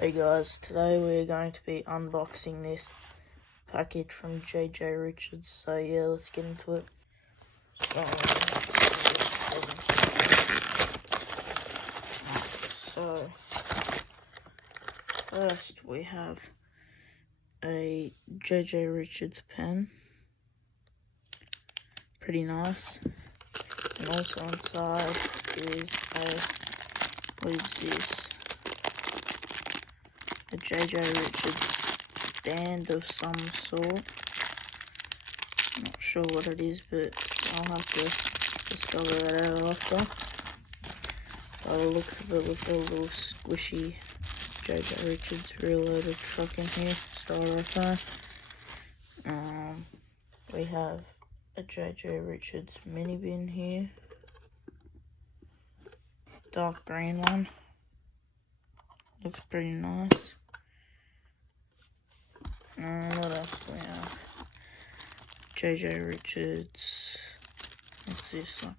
Hey guys, today we're going to be unboxing this package from JJ Richards. So yeah, let's get into it. So first we have a JJ Richards pen. Pretty nice. And also inside is what is this? A JJ Richards stand of some sort. Not sure what it is, but I'll have to discover that out after. By the looks of it, with a little squishy JJ Richards reloaded truck in here, styrofoam. We have a JJ Richards mini bin here. Dark green one. Looks pretty nice. What else do we have? JJ Richards. What's this? Like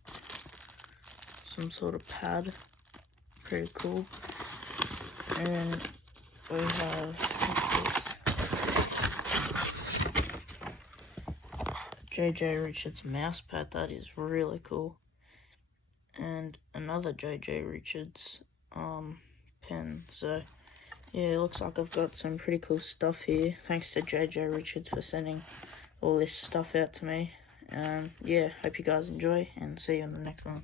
some sort of pad. Pretty cool. And we have JJ Richards mouse pad. That is really cool. And another JJ Richards pen. So yeah, it looks like I've got some pretty cool stuff here. Thanks to JJ Richards for sending all this stuff out to me. Yeah, hope you guys enjoy and see you in the next one.